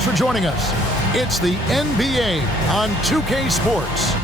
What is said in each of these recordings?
Thanks for joining us. It's the NBA on 2K Sports.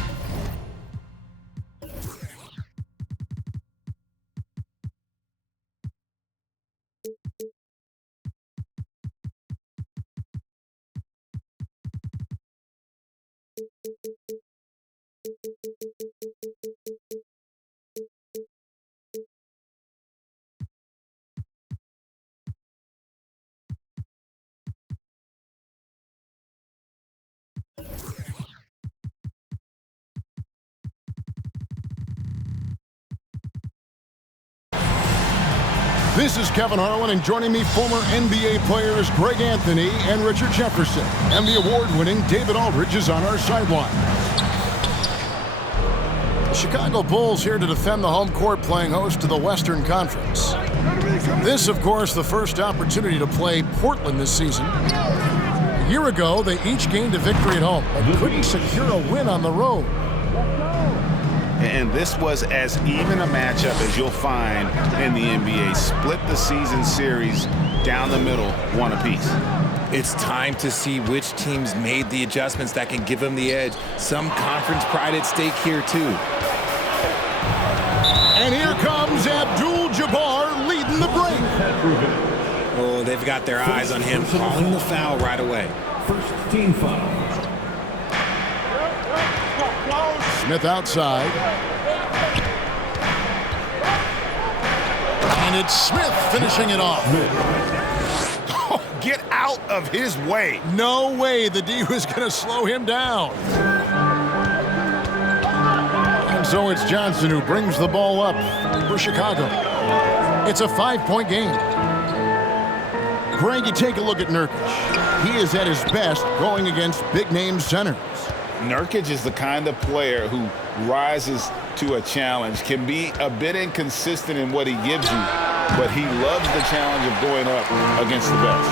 This is Kevin Harlan, and joining me, former NBA players Greg Anthony and Richard Jefferson. And the award-winning David Aldridge is on our sideline. The Chicago Bulls here to defend the home court, playing host to the Western Conference. This, of course, the first opportunity to play Portland this season. A year ago, they each gained a victory at home, but couldn't secure a win on the road. And this was as even a matchup as you'll find in the NBA. Split the season series down the middle, one apiece. It's time to see which teams made the adjustments that can give them the edge. Some conference pride at stake here, too. And here comes Abdul-Jabbar leading the break. Oh, they've got their eyes on him, calling the foul right away. First team foul. Smith outside. And it's Smith finishing it off. Oh, get out of his way. No way the D was going to slow him down. And so it's Johnson who brings the ball up for Chicago. It's a 5-point game. Greg, you take a look at Nurkic. He is at his best going against big-name centers. Nurkic is the kind of player who rises to a challenge, can be a bit inconsistent in what he gives you, but he loves the challenge of going up against the best.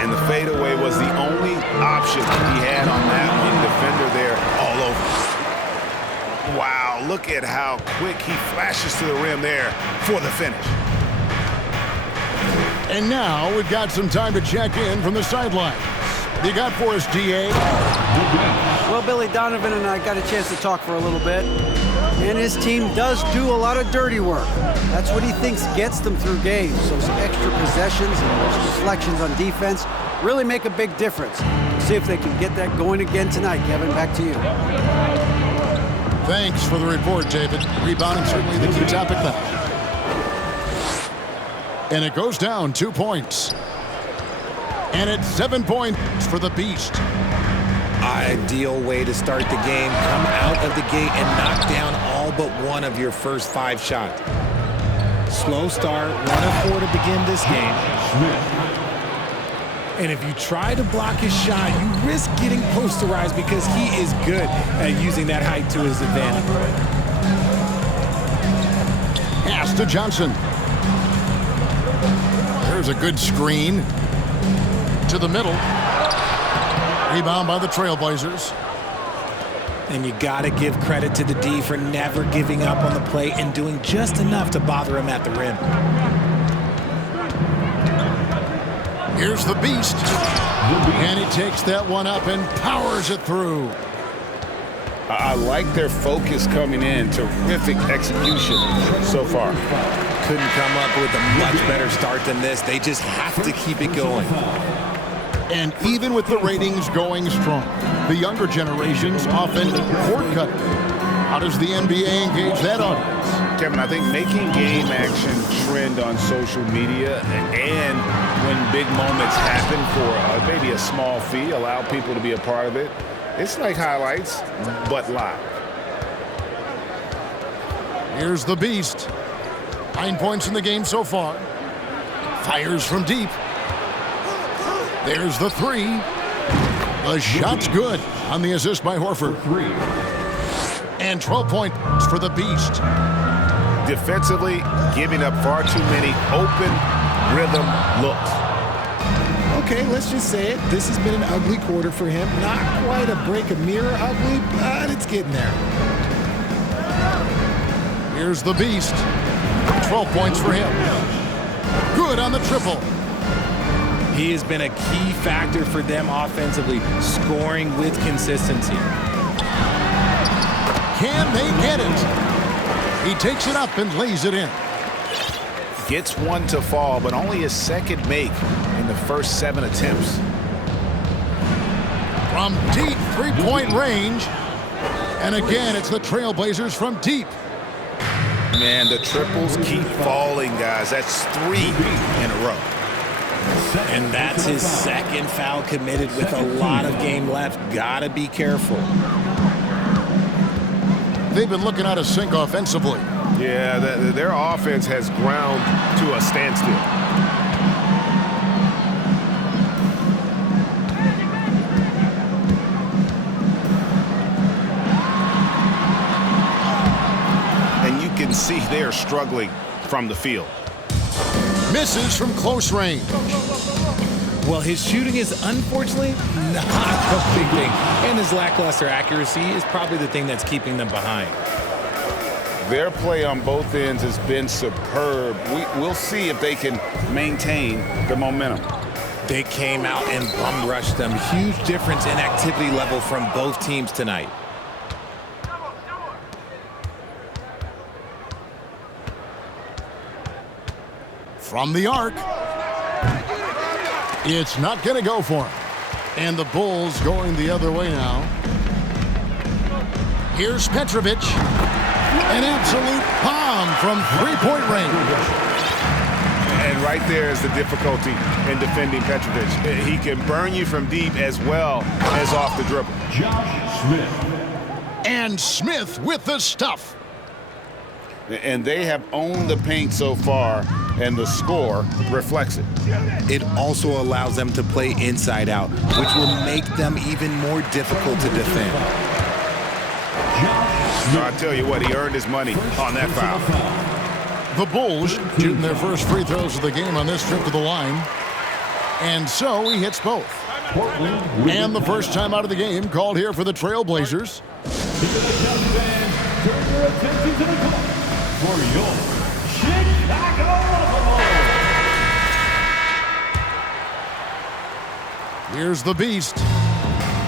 And the fadeaway was the only option he had on that one. Defender there all over. Wow, look at how quick he flashes to the rim there for the finish. And now we've got some time to check in from the sideline. You got for us, DA? Well, Billy Donovan and I got a chance to talk for a little bit, and his team does do a lot of dirty work. That's what he thinks gets them through games. Those extra possessions and those deflections on defense really make a big difference. We'll see if they can get that going again tonight. Kevin, back to you. Thanks for the report, David. Rebounding certainly the key topic now. And it goes down 2 points. And it's 7 points for the Beast. Ideal way to start the game. Come out of the gate and knock down all but one of your first 5 shots. Slow start, 1 of 4 to begin this game. And if you try to block his shot, you risk getting posterized because he is good at using that height to his advantage. Pass to Johnson. There's a good screen. To the middle. Rebound by the Trailblazers. And you got to give credit to the D for never giving up on the play and doing just enough to bother him at the rim. Here's the Beast. And he takes that one up and powers it through. I like their focus coming in. Terrific execution so far. Couldn't come up with a much better start than this. They just have to keep it going. And even with the ratings going strong, the younger generations often court cut. How does the NBA engage that audience? Kevin, I think making game action trend on social media and when big moments happen for maybe a small fee, allow people to be a part of it. It's like highlights, but live. Here's the Beast. 9 points in the game so far. Fires from deep. There's the 3. The shot's good on the assist by Horford. And 12 points for the Beast. Defensively, giving up far too many open rhythm looks. Okay, let's just say it. This has been an ugly quarter for him. Not quite a break a mirror ugly, but it's getting there. Here's the Beast. 12 points for him. Good on the triple. He has been a key factor for them offensively, scoring with consistency. Can they get it? He takes it up and lays it in. Gets one to fall, but only his second make in the first 7 attempts. From deep three-point range. And again, it's the Trailblazers from deep. Man, the triples keep falling, guys. That's 3 in a row. And that's his second foul committed with a lot of game left. Gotta be careful. They've been looking out of sync offensively. Yeah, their offense has ground to a standstill. And you can see they're struggling from the field. Misses from close range. Well, his shooting is unfortunately not a big thing. And his lackluster accuracy is probably the thing that's keeping them behind. Their play on both ends has been superb. We'll see if they can maintain the momentum. They came out and bum rushed them. Huge difference in activity level from both teams tonight. From the arc. It's not going to go for him. And the Bulls going the other way now. Here's Petrovic. An absolute bomb from three-point range. And right there is the difficulty in defending Petrovic. He can burn you from deep as well as off the dribble. Josh Smith. And Smith with the stuff. And they have owned the paint so far, and the score reflects it. It also allows them to play inside out, which will make them even more difficult to defend. I tell you what, he earned his money on that foul. The Bulls shooting their first free throws of the game on this trip to the line. And so he hits both. And the first time out of the game called here for the Trailblazers. For your Chicago. Here's the Beast.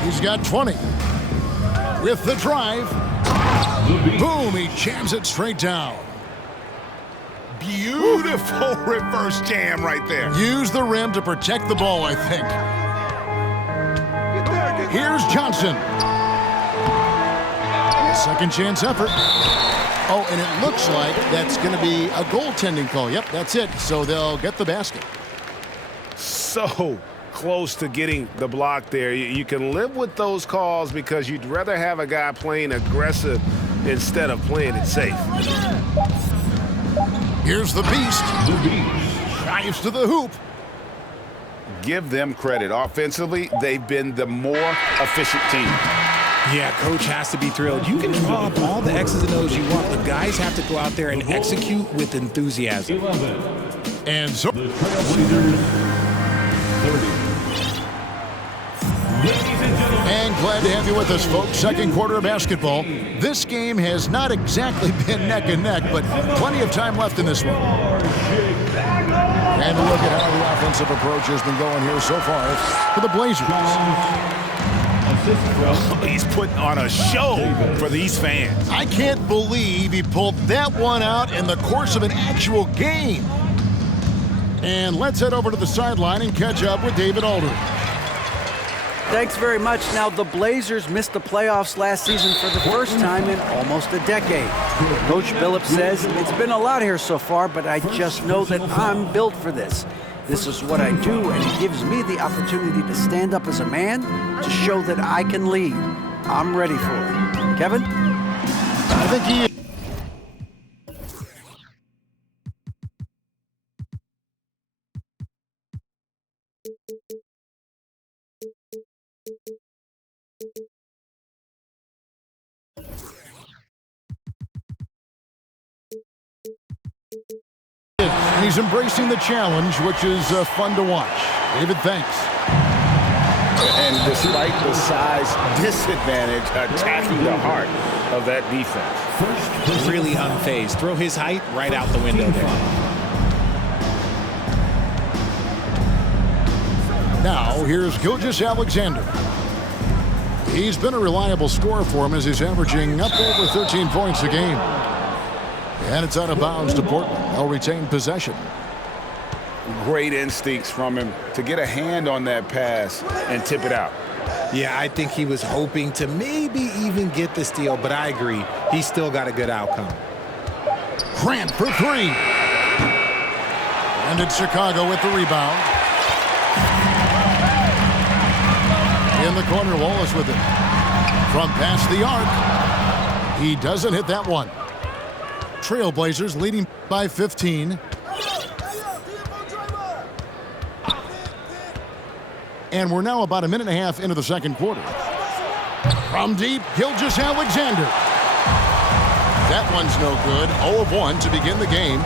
He's got 20. With the drive. Boom, he jams it straight down. Beautiful reverse jam right there. Use the rim to protect the ball, I think. Here's Johnson. Second chance effort. Oh, and it looks like that's going to be a goaltending call. Yep, that's it. So they'll get the basket. So close to getting the block there. You can live with those calls because you'd rather have a guy playing aggressive instead of playing it safe. Here's the Beast. Drives to the hoop. Give them credit. Offensively, they've been the more efficient team. Yeah, coach has to be thrilled. You can draw up all the X's and O's you want, but guys have to go out there and execute with enthusiasm. 11. And so The Trailblazers 30. Ladies and gentlemen. And glad to have you with us, folks. Second quarter of basketball. This game has not exactly been neck and neck, but plenty of time left in this one. And a look at how the offensive approach has been going here so far for the Blazers. He's putting on a show for these fans. I can't believe he pulled that one out in the course of an actual game. And let's head over to the sideline and catch up with David Aldridge. Thanks very much. Now, the Blazers missed the playoffs last season for the first time in almost a decade. Coach Billups says, it's been a lot here so far, but I just know that I'm built for this. This is what I do, and it gives me the opportunity to stand up as a man to show that I can lead. I'm ready for it. Kevin? I think he is. And he's embracing the challenge, which is fun to watch. David, thanks. And despite the size disadvantage, attacking the heart of that defense. Really unfazed. Throw his height right out the window there. Now, here's Gilgeous-Alexander. He's been a reliable scorer for him as he's averaging up over 13 points a game. And it's out of bounds to Portland. They'll retain possession. Great instincts from him to get a hand on that pass and tip it out. Yeah, I think he was hoping to maybe even get the steal, but I agree. He still got a good outcome. Grant for three. And it's Chicago with the rebound. In the corner, Wallace with it. From past the arc. He doesn't hit that one. Trailblazers leading by 15. And we're now about a minute and a half into the second quarter. From deep, Gilgeous-Alexander. That one's no good. 0 of 1 to begin the game.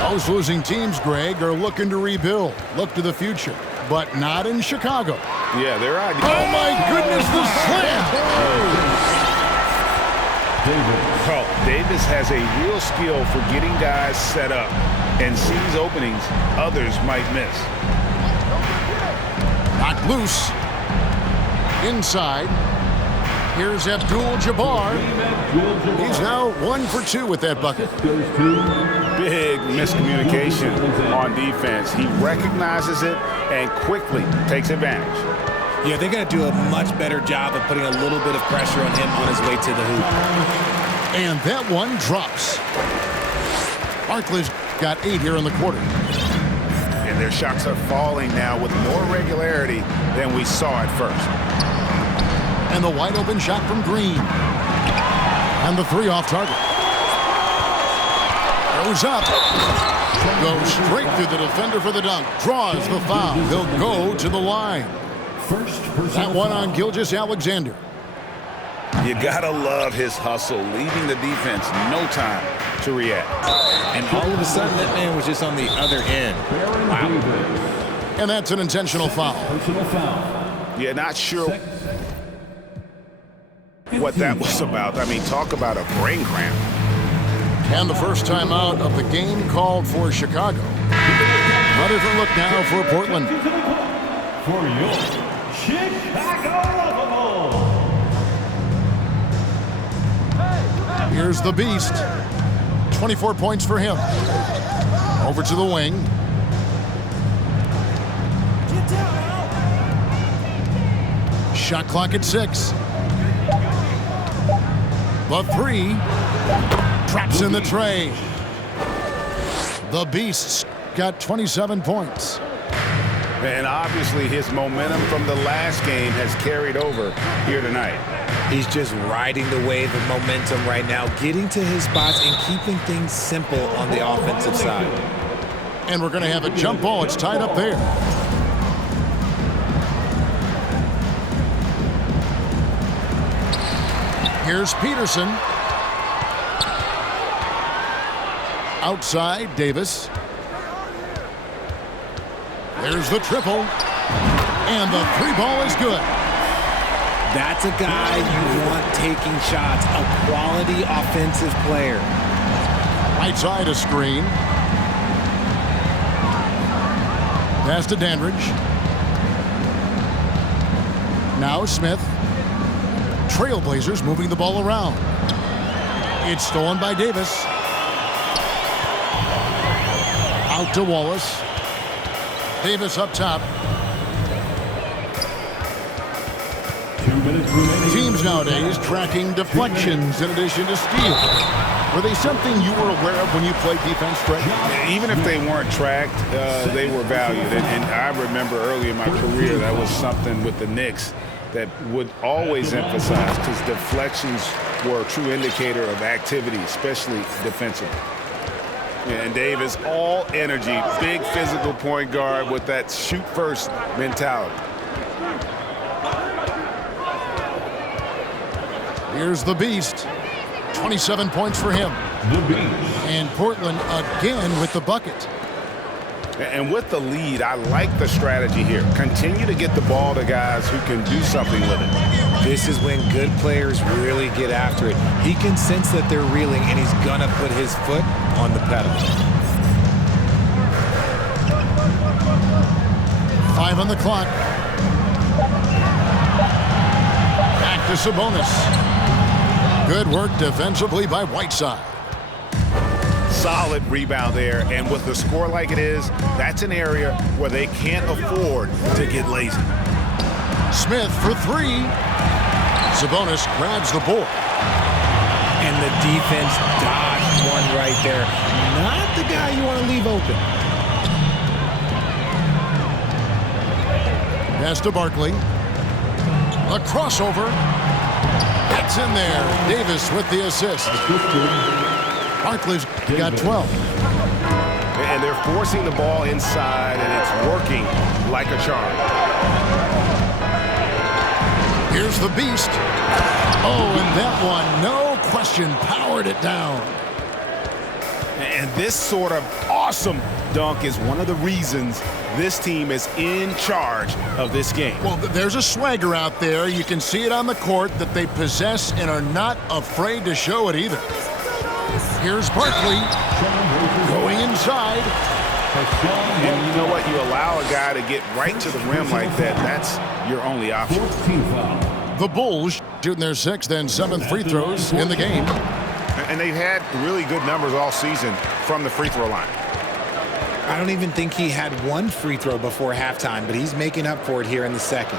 Those losing teams, Greg, are looking to rebuild. Look to the future. But not in Chicago. Yeah, they're out. Oh, my goodness, the slam! Well, Davis has a real skill for getting guys set up and sees openings others might miss. Knocked loose. Inside. Here's Abdul-Jabbar. He's now 1 for 2 with that bucket. Big miscommunication on defense. He recognizes it and quickly takes advantage. Yeah, they're going to do a much better job of putting a little bit of pressure on him on his way to the hoop. And that one drops. Barkley's got 8 here in the quarter. And their shots are falling now with more regularity than we saw at first. And the wide open shot from Green. And the 3 off target. Goes up. Goes straight through the defender for the dunk. Draws the foul. He'll go to the line. That one on Gilgeous-Alexander. You gotta love his hustle, leaving the defense no time to react. And all of a sudden, that man was just on the other end. Wow. And that's an intentional foul. Yeah, not sure what that was about. I mean, talk about a brain cramp. And the first time out of the game called for Chicago. A different look now for Portland. For your Chicago. Here's the Beast. 24 points for him. Over to the wing. Shot clock at 6. The 3. Traps in the tray. The Beast's got 27 points. And obviously his momentum from the last game has carried over here tonight. He's just riding the wave of momentum right now, getting to his spots and keeping things simple on the offensive side. And we're going to have a jump ball. It's tied up there. Here's Peterson. Outside, Davis. There's the triple. And the 3 ball is good. That's a guy you want taking shots, a quality offensive player. Right side a screen. Pass to Dandridge. Now Smith. Trailblazers moving the ball around. It's stolen by Davis. Out to Wallace. Davis up top. 2 minutes remaining. Teams nowadays tracking deflections in addition to steals. Were they something you were aware of when you played defense, Greg? Even if they weren't tracked, they were valued. And I remember early in my career, that was something with the Knicks that would always emphasize, because deflections were a true indicator of activity, especially defensively. And Davis, all energy, big physical point guard with that shoot-first mentality. Here's the Beast. 27 points for him. The Beast. And Portland again with the bucket. And with the lead, I like the strategy here. Continue to get the ball to guys who can do something with it. This is when good players really get after it. He can sense that they're reeling, and he's going to put his foot on the pedal. 5 on the clock. Back to Sabonis. Good work defensively by Whiteside. Solid rebound there, and with the score like it is, that's an area where they can't afford to get lazy. Smith for 3. Sabonis grabs the board. And the defense dodged one right there. Not the guy you want to leave open. Pass to Barkley. A crossover. That's in there. Davis with the assist. Barkley's got 12. And they're forcing the ball inside, and it's working like a charm. Here's the beast. Oh, and that one, no question, powered it down. And this sort of awesome dunk is one of the reasons this team is in charge of this game. Well, there's a swagger out there. You can see it on the court that they possess and are not afraid to show it either. Here's Barkley going inside. And you know what? You allow a guy to get right to the rim like that. That's your only option. The Bulls shooting their 6th and 7th free throws in the game. And they've had really good numbers all season from the free throw line. I don't even think he had one free throw before halftime, but he's making up for it here in the second.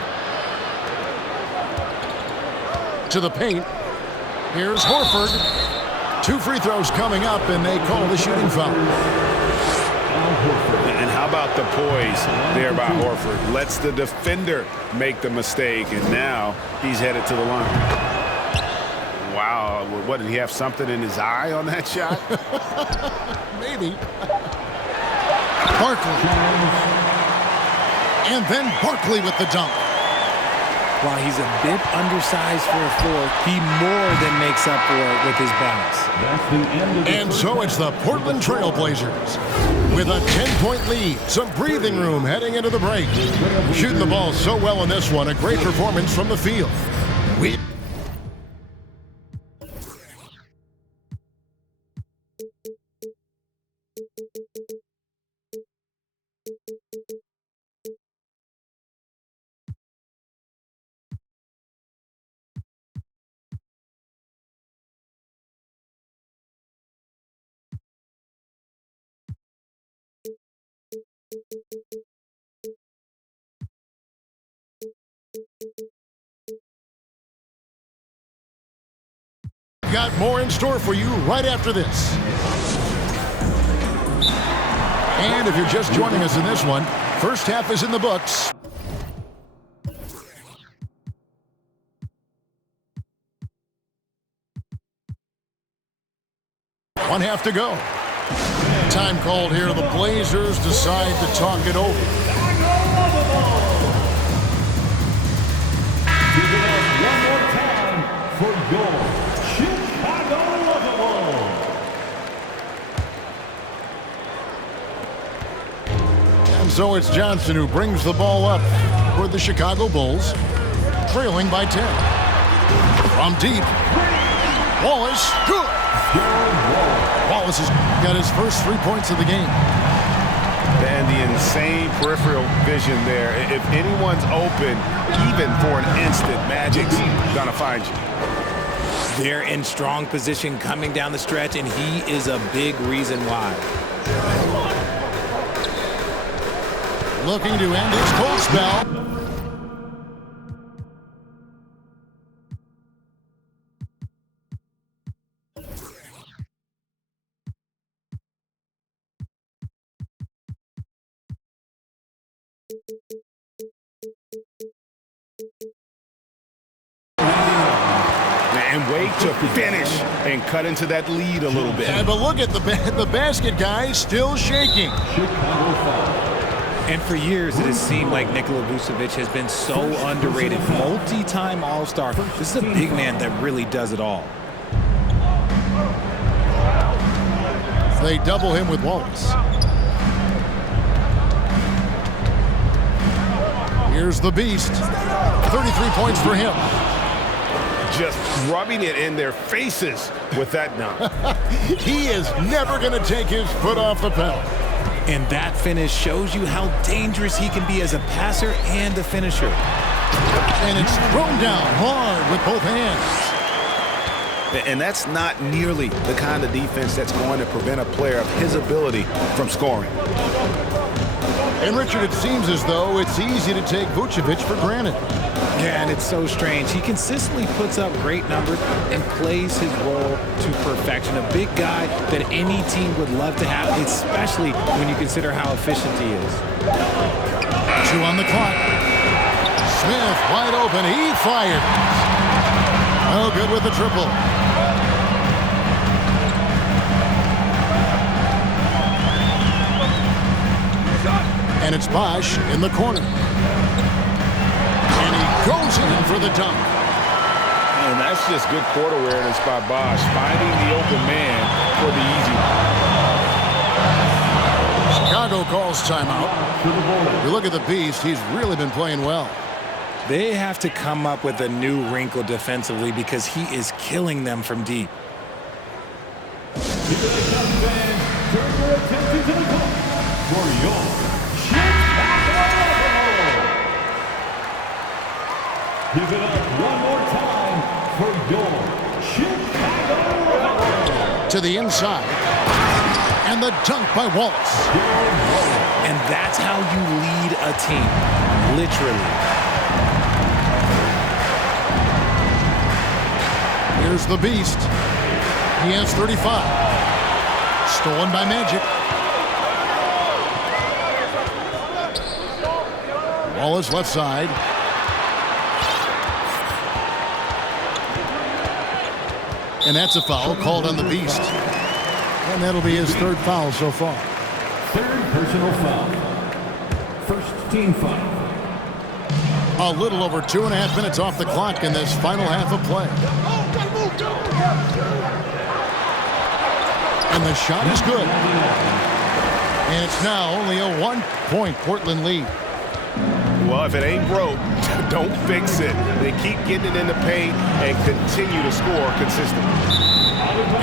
To the paint. Here's Horford. 2 free throws coming up, and they call the shooting foul. And how about the poise there by Horford? Lets the defender make the mistake, and now he's headed to the line. Wow, what, did he have something in his eye on that shot? Maybe. Barkley. And then Barkley with the dunk. While he's a bit undersized for a 4, he more than makes up for it with his bounce. And so it's the Portland Trailblazers with a 10-point lead. Some breathing room heading into the break. Shooting the ball so well in this one. A great performance from the field. Got more in store for you right after this. And if you're just joining us in this one, first half is in the books. One half to go. Time called here. The Blazers decide to talk it over. Give it up one more time for your Chicago Bulls. And so it's Johnson who brings the ball up for the Chicago Bulls, trailing by 10. From deep, Wallace, good. Wallace has got his first 3 points of the game. And the insane peripheral vision there. If anyone's open, even for an instant, Magic's gonna find you. They're in strong position coming down the stretch, and he is a big reason why. Looking to end his cold spell. And wait to finish and cut into that lead a little bit. Yeah, but look at the basket guy still shaking. And for years, it has seemed like Nikola Vucevic has been so underrated. Multi-time All-Star. This is a big man that really does it all. They double him with Wallace. Here's the beast. 33 points for him. Just rubbing it in their faces with that dunk. He is never going to take his foot off the pedal. And that finish shows you how dangerous he can be as a passer and a finisher. And it's thrown down hard with both hands. And that's not nearly the kind of defense that's going to prevent a player of his ability from scoring. And Richard, it seems as though it's easy to take Vucevic for granted. Yeah, and it's so strange. He consistently puts up great numbers and plays his role to perfection. A big guy that any team would love to have, especially when you consider how efficient he is. 2 on the clock. Smith wide open. He fires. Oh, good with the triple. And it's Bosch in the corner. And he goes in for the dunk. And that's just good court awareness by Bosch, finding the open man for the easy one. Chicago calls timeout. You look at the Beast, he's really been playing well. They have to come up with a new wrinkle defensively because he is killing them from deep. Turn your attention to the court for your Chicago. Give it up one more time for your Chicago. To the inside. And the dunk by Wallace. And that's how you lead a team, literally. Here's the Beast. He has 35. Stolen by Magic. Wallace left side. And that's a foul called on the Beast. And that'll be his 3rd foul so far. 3rd personal foul. First team foul. A little over 2.5 minutes off the clock in this final half of play. And the shot is good. And it's now only a 1-point Portland lead. Well, if it ain't broke, don't fix it. They keep getting it in the paint and continue to score consistently.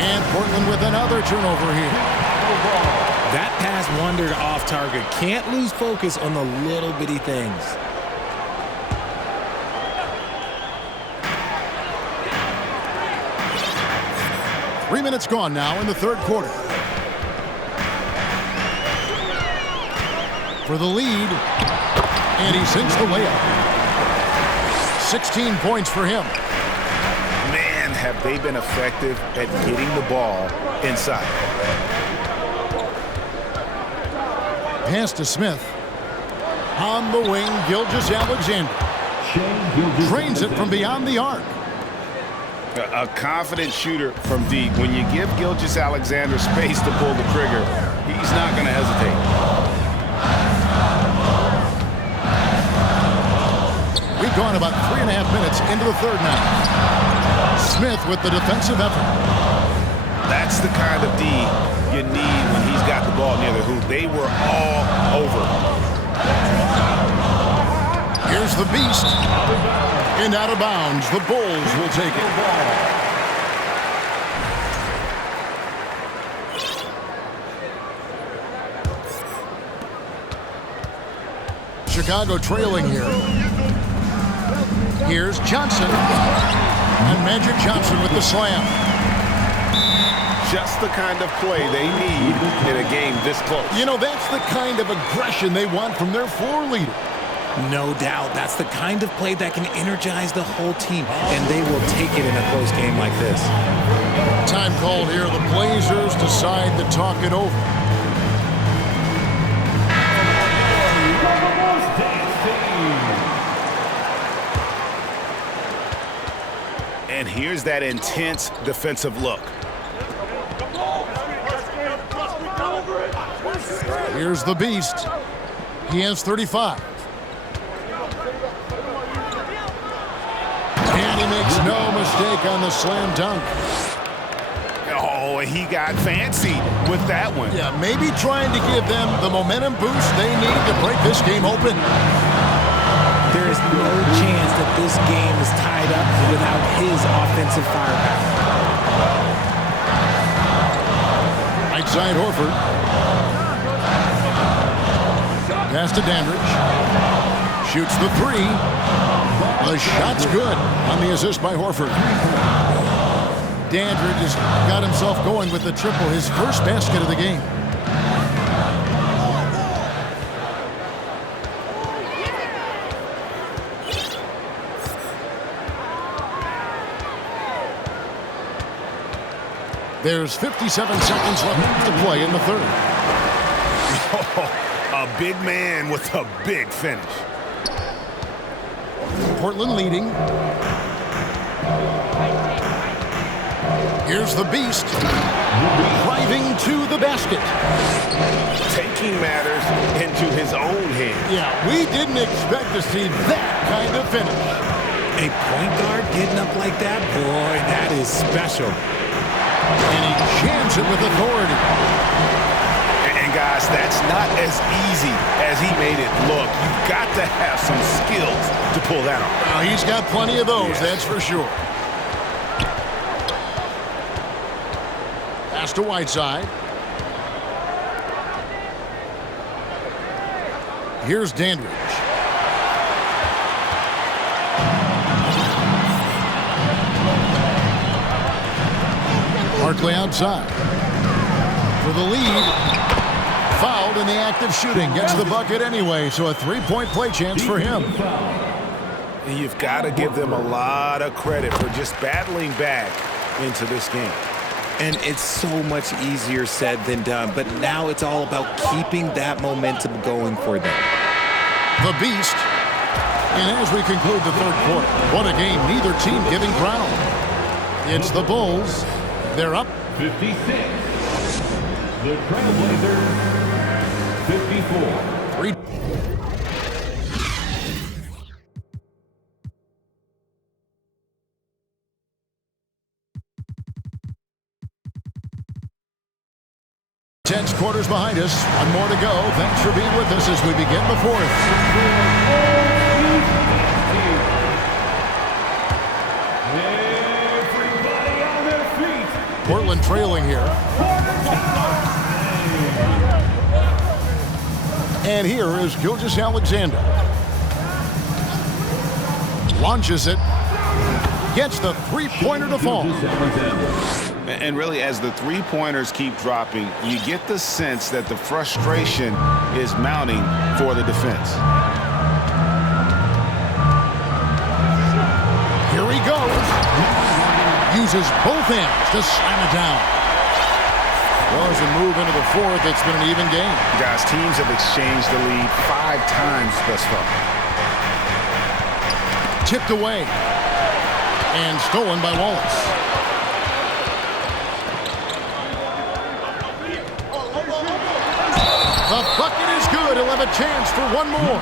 And Portland with another turnover here. That pass wandered off target. Can't lose focus on the little bitty things. Three minutes gone now in the 3rd quarter. For the lead. And he sinks the layup. 16 points for him. Man, have they been effective at getting the ball inside. Pass to Smith. On the wing, Gilgeous-Alexander. Drains it from beyond the arc. A confident shooter from deep. When you give Gilgeous-Alexander space to pull the trigger, he's not going to hesitate. We've gone about 3.5 minutes into the 3rd now. Smith with the defensive effort. That's the kind of D you need when he's got the ball near the hoop. They were all over. Here's the Beast. And out of bounds, the Bulls will take it. Chicago trailing here. Here's Johnson. And Magic Johnson with the slam. Just the kind of play they need in a game this close. You know, that's the kind of aggression they want from their floor leader. No doubt. That's the kind of play that can energize the whole team, and they will take it in a close game like this. Time called here. The Blazers decide to talk it over. And here's that intense defensive look. Here's the Beast. He has 35. And he makes no mistake on the slam dunk. Oh, he got fancy with that one. Yeah, maybe trying to give them the momentum boost they need to break this game open. There is no chance that this game is tied up without his offensive firepower. Right side Horford. Pass to Dandridge. Shoots the three. The shot's good on the assist by Horford. Dandridge has got himself going with the triple, his first basket of the game. There's 57 seconds left to play in the third. A big man with a big finish. Portland leading. Here's the Beast. Driving to the basket. Taking matters into his own hands. Yeah, we didn't expect to see that kind of finish. A point guard getting up like that? Boy, that is special. And he jams it with authority. And guys, that's not as easy as he made it look. You've got to have some skills to pull that off. Well, he's got plenty of those, that's for sure. Pass to Whiteside. Here's Dandridge. Barkley outside. For the lead. Fouled in the act of shooting. Gets the bucket anyway, so a three-point play chance for him. And you've got to give them a lot of credit for just battling back into this game. And it's so much easier said than done, but now it's all about keeping that momentum going for them. The Beast. And as we conclude the third quarter, what a game, neither team giving ground. It's the Bulls. They're up 56. The Trailblazers, 54. three. Tense quarters behind us. One more to go. Thanks for being with us as we begin the fourth. Everybody on their feet. Portland trailing here. And here is Gilgeous-Alexander. Launches it. Gets the three-pointer to fall. And really, as the three-pointers keep dropping, you get the sense that the frustration is mounting for the defense. Here he goes. Uses both hands to slam it down. Well, as we move into the fourth, it's been an even game. Guys, teams have exchanged the lead 5 times thus far. Tipped away. And stolen by Wallace. The bucket is good. He'll have a chance for one more.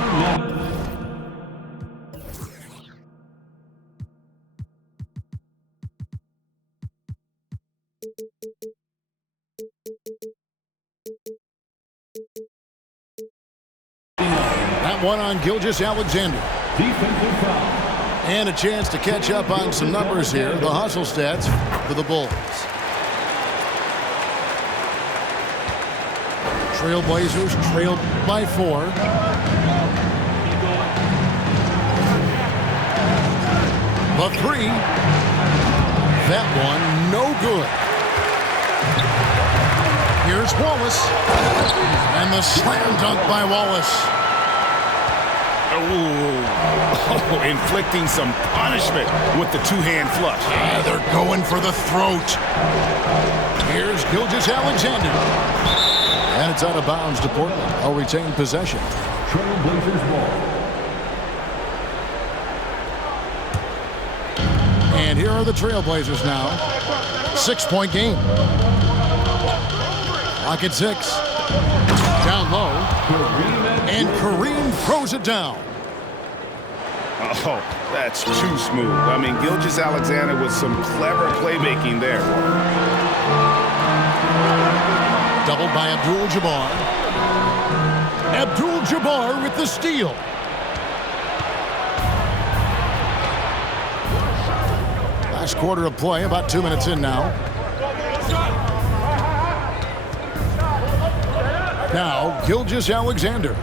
That one on Gilgeous-Alexander. Defensive foul. And a chance to catch up on some numbers here. The hustle stats for the Bulls. Trailblazers trailed by 4. The 3. That one no good. Here's Wallace. And the slam dunk by Wallace. Oh, inflicting some punishment with the two-hand flush. Yeah, they're going for the throat. Here's Gilgeous-Alexander. And it's out of bounds to Portland. I'll retain possession. Trailblazers ball. And here are the Trailblazers now. 6-point game. Clock at 6. Down low. And Kareem throws it down. Oh, that's too smooth. I mean, Gilgeous-Alexander with some clever playmaking there. Doubled by Abdul-Jabbar. Abdul-Jabbar with the steal. Last quarter of play, about 2 minutes in now. Now, Gilgeous-Alexander.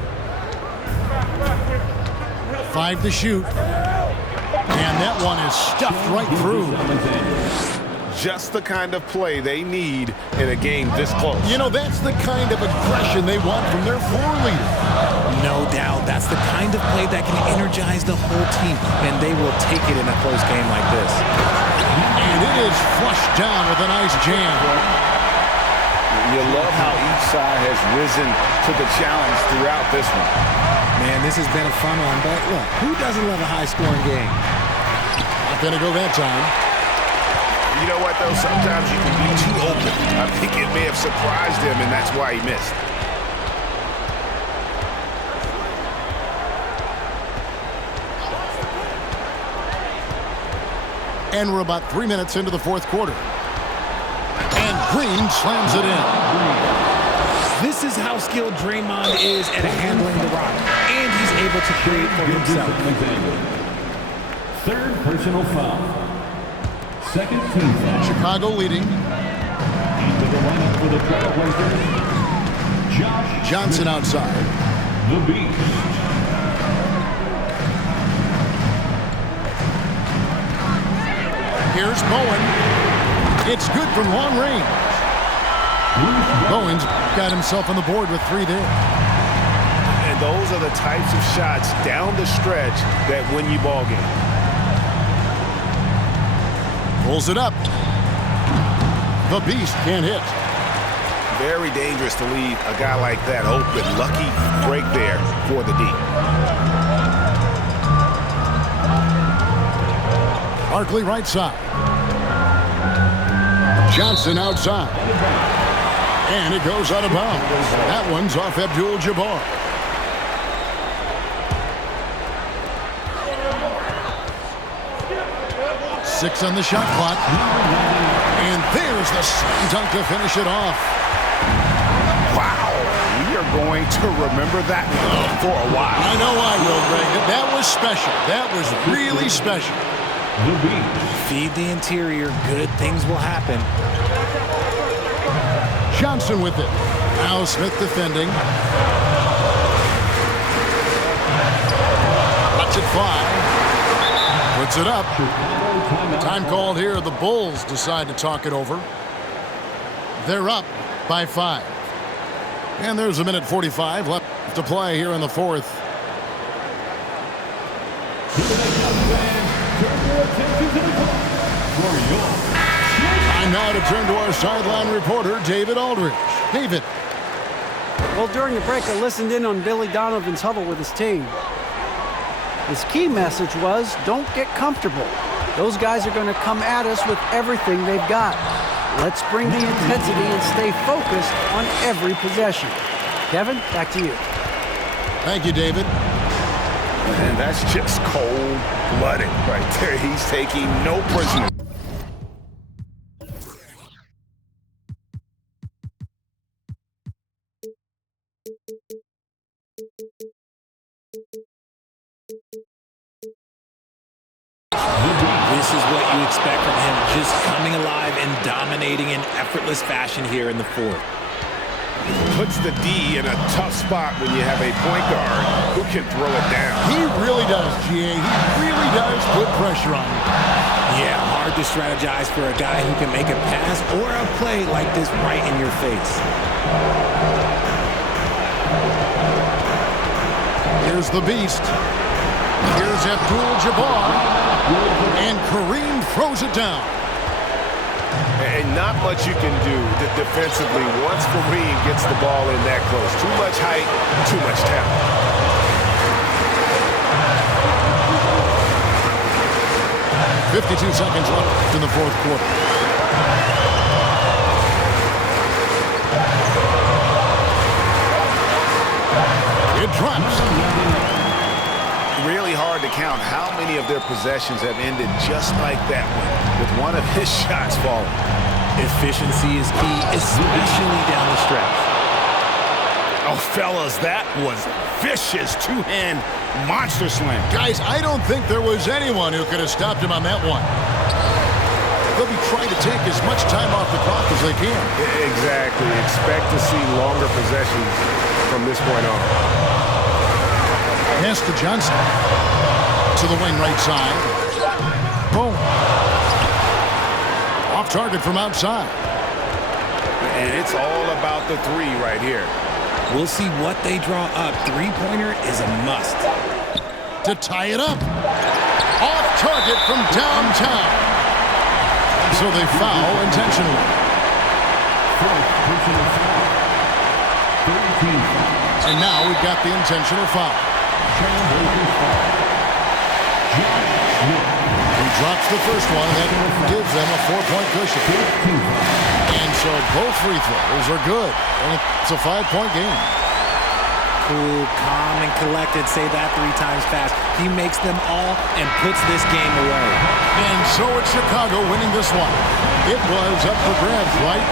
5 to shoot. And that one is stuffed right through. Just the kind of play they need in a game this close. You know, that's the kind of aggression they want from their floor leader. No doubt. That's the kind of play that can energize the whole team, and they will take it in a close game like this. And it is flushed down with a nice jam. You love how each side has risen to the challenge throughout this one. Man, this has been a fun one, but look, who doesn't love a high-scoring game? Not going to go that time. You know what, though? Sometimes you can be too open. I think it may have surprised him, and that's why he missed. And we're about 3 minutes into the fourth quarter. And Green slams it in. This is how skilled Draymond is at handling the rock, and he's able to create for himself. Third personal foul. Second team foul. Chicago leading. Into the lineup for the Trailblazers, Josh Johnson outside. The Beast. Here's Bowen. It's good from long range. Bowen's got himself on the board with 3 there. And those are the types of shots down the stretch that win you ball game. Pulls it up. The Beast can't hit. Very dangerous to leave a guy like that open. Lucky break there for the D. Barkley right side. Johnson outside. And it goes out of bounds. That one's off Abdul-Jabbar. Six on the shot clock. And there's the slam dunk to finish it off. Wow. We are going to remember that one for a while. I know I will, Greg. That was special. That was really special. Feed the interior. Good things will happen. Johnson with it. Now Smith defending. Lets it fly. Puts it up. Time called here. The Bulls decide to talk it over. They're up by 5. And there's a minute 45 left to play here in the fourth. Time now to turn to our sideline reporter, David Aldridge. David. Well, during the break, I listened in on Billy Donovan's huddle with his team. His key message was, don't get comfortable. Those guys are going to come at us with everything they've got. Let's bring the intensity and stay focused on every possession. Kevin, back to you. Thank you, David. And that's just cold-blooded right there. He's taking no prisoners. This is what you expect from him, just coming alive and dominating in effortless fashion here in the fourth. Puts the D in a tough spot when you have a point guard who can throw it down. He really does, GA. He really does put pressure on you. Yeah, hard to strategize for a guy who can make a pass or a play like this right in your face. Here's the Beast. Here's Abdul-Jabbar. And Kareem throws it down. And not much you can do defensively once Kareem gets the ball in that close. Too much height, too much talent. .52 seconds left in the fourth quarter. It drops. Really hard to count how many of their possessions have ended just like that one, with one of his shots falling. Efficiency is key, especially down the stretch. Oh, fellas, that was vicious two-hand monster slam. Guys, I don't think there was anyone who could have stopped him on that one. They'll be trying to take as much time off the clock as they can. Exactly. Expect to see longer possessions from this point on. Pass to Johnson. To the wing right side. Boom. Off target from outside. And it's all about the three right here. We'll see what they draw up. Three-pointer is a must. To tie it up. Off target from downtown. So they foul intentionally. Fourth personal foul. 13 fouls. And now we've got the intentional foul. Trailblazers foul. John Smith. He drops the first one, and that gives them a 4-point cushion. 15 fouls. And so both free throws are good. And it's a 5-point game. Cool, calm, and collected. Say that 3 times fast. He makes them all and puts this game away. And so it's Chicago winning this one. It was up for grabs right